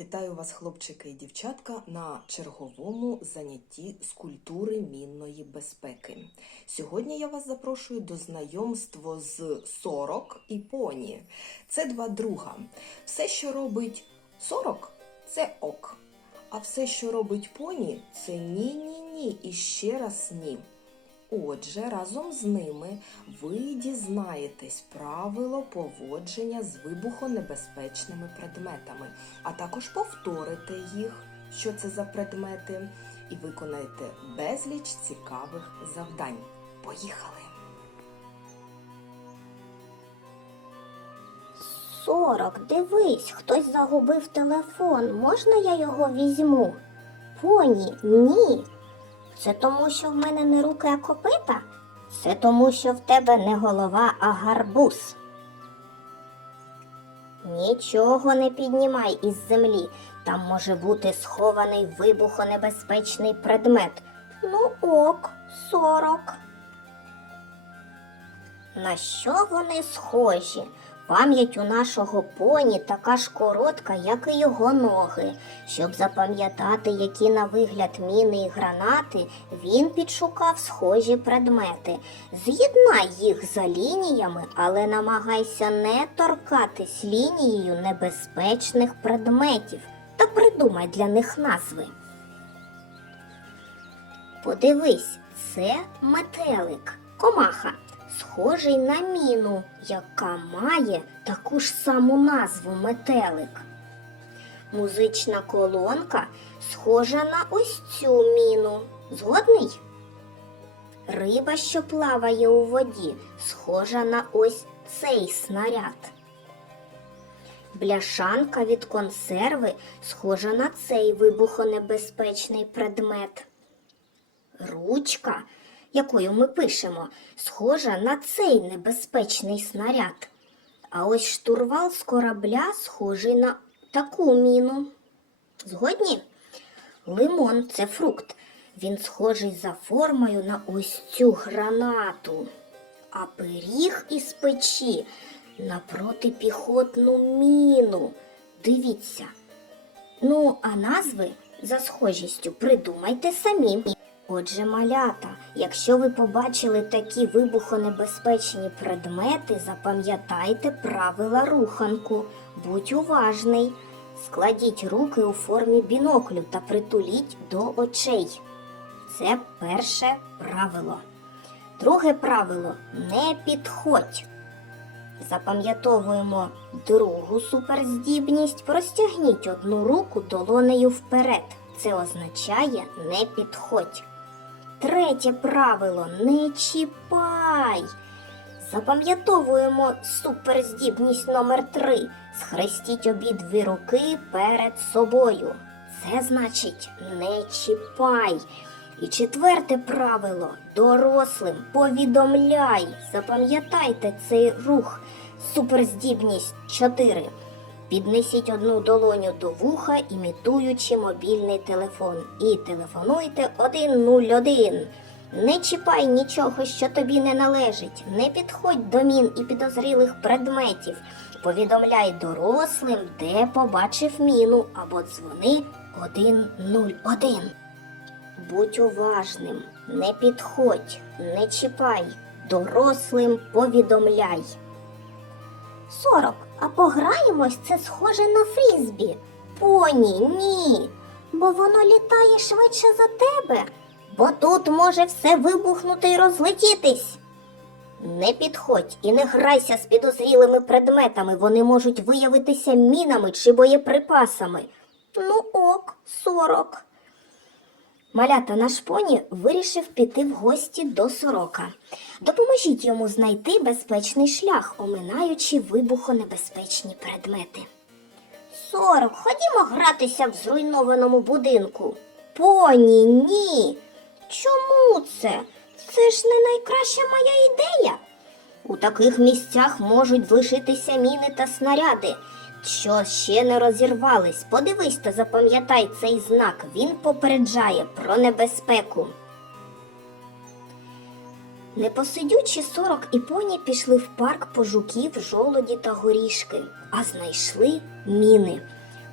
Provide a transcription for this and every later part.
Вітаю вас, хлопчики і дівчатка, на черговому занятті з культури мінної безпеки. Сьогодні я вас запрошую до знайомства з сорок і поні. Це два друга. Все, що робить сорок, це ок. А все, що робить поні, це ні-ні-ні і ще раз ні. Отже, разом з ними ви дізнаєтесь правило поводження з вибухонебезпечними предметами, а також повторите їх, що це за предмети, і виконаєте безліч цікавих завдань. Поїхали! Сорок, дивись, хтось загубив телефон. Можна я його візьму? Поні, ні. Це тому, що в мене не руки, а копита? Це тому, що в тебе не голова, а гарбуз. Нічого не піднімай із землі. Там може бути схований вибухонебезпечний предмет. Ну ок, сорок. На що вони схожі? Пам'ять у нашого поні така ж коротка, як і його ноги. Щоб запам'ятати, які на вигляд міни і гранати, він підшукав схожі предмети. З'єднай їх за лініями, але намагайся не торкатись лінією небезпечних предметів та придумай для них назви. Подивись, це метелик, комаха, схожий на міну, яка має таку ж саму назву метелик. Музична колонка схожа на ось цю міну. Згодний? Риба, що плаває у воді, схожа на ось цей снаряд. Бляшанка від консерви схожа на цей вибухонебезпечний предмет. Ручка, якою ми пишемо, схожа на цей небезпечний снаряд. А ось штурвал з корабля схожий на таку міну. Згодні? Лимон це фрукт. Він схожий за формою на ось цю гранату. А пиріг із печі на протипіхотну міну. Дивіться. Ну, а назви за схожістю придумайте самі. Отже, малята, якщо ви побачили такі вибухонебезпечні предмети, запам'ятайте правила руханку. Будь уважний. Складіть руки у формі біноклю та притуліть до очей. Це перше правило. Друге правило не підходь. Запам'ятовуємо другу суперздібність. Простягніть одну руку долонею вперед. Це означає не підходь. Третє правило не чіпай. Запам'ятовуємо суперздібність номер 3 Схрестіть обидві руки перед собою. Це значить не чіпай. І четверте правило дорослим повідомляй. Запам'ятайте цей рух. Суперздібність 4. Піднесіть одну долоню до вуха, імітуючи мобільний телефон. І телефонуйте 101. Не чіпай нічого, що тобі не належить. Не підходь до мін і підозрілих предметів. Повідомляй дорослим, де побачив міну, або дзвони 101. Будь уважним, не підходь, не чіпай, дорослим повідомляй. Сорок, а пограємось це схоже на фрізбі. Поні, ні. Бо воно літає швидше за тебе. Бо тут може все вибухнути і розлетітись. Не підходь і не грайся з підозрілими предметами, вони можуть виявитися мінами чи боєприпасами. Ну ок, сорок. Малята наш поні вирішив піти в гості до сорока. Допоможіть йому знайти безпечний шлях, оминаючи вибухонебезпечні предмети. Сорок, ходімо гратися в зруйнованому будинку. Поні, ні. Чому це? Це ж не найкраща моя ідея. У таких місцях можуть залишитися міни та снаряди, що ще не розірвались. Подивись та запам'ятай цей знак. Він попереджає про небезпеку. Непосидючі сорок і поні пішли в парк по жуків, жолоді та горішки, а знайшли міни.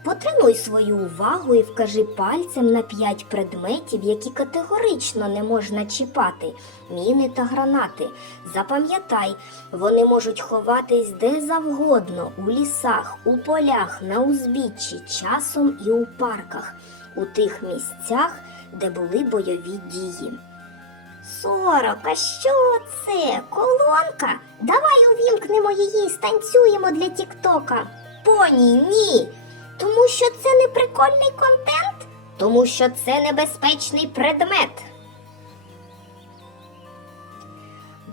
Потренуй свою увагу і вкажи пальцем на п'ять предметів, які категорично не можна чіпати міни та гранати. Запам'ятай, вони можуть ховатись де завгодно, у лісах, у полях, на узбіччі, часом і у парках, у тих місцях, де були бойові дії. Сорок, а що це? Колонка? Давай увімкнемо її і станцюємо для Тіктока. Поні, ні. Тому що це не прикольний контент, тому що це небезпечний предмет.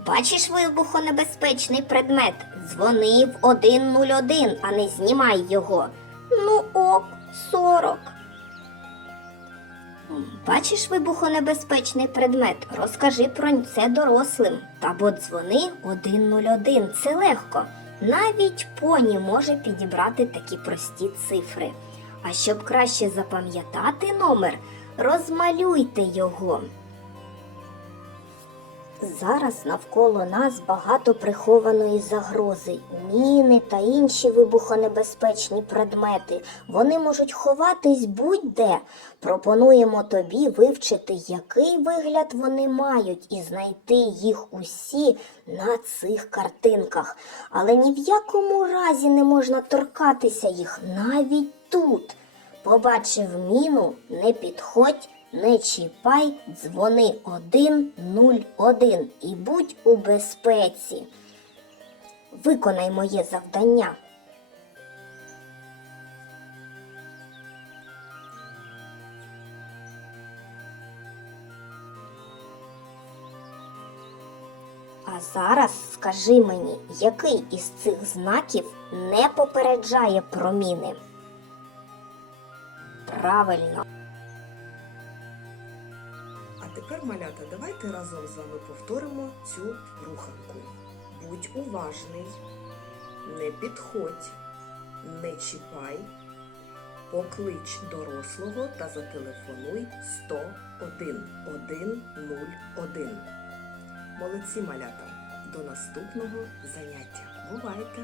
Бачиш вибухонебезпечний предмет? Дзвони в 101, а не знімай його. Ну ок, 40. Бачиш вибухонебезпечний предмет? Розкажи про це дорослим. Або дзвони 101. Це легко. Навіть поні може підібрати такі прості цифри. А щоб краще запам'ятати номер, розмалюйте його. Зараз навколо нас багато прихованої загрози, міни та інші вибухонебезпечні предмети. Вони можуть ховатись будь-де. Пропонуємо тобі вивчити, який вигляд вони мають, і знайти їх усі на цих картинках. Але ні в якому разі не можна торкатися їх навіть тут. Побачив міну, не підходь, не чіпай, дзвони 101 і будь у безпеці. Виконай моє завдання. А зараз скажи мені, який із цих знаків не попереджає про міни? Правильно. Тепер, малята, давайте разом з вами повторимо цю руханку. Будь уважний, не підходь, не чіпай, поклич дорослого та зателефонуй 101 101. Молодці малята! До наступного заняття. Бувайте!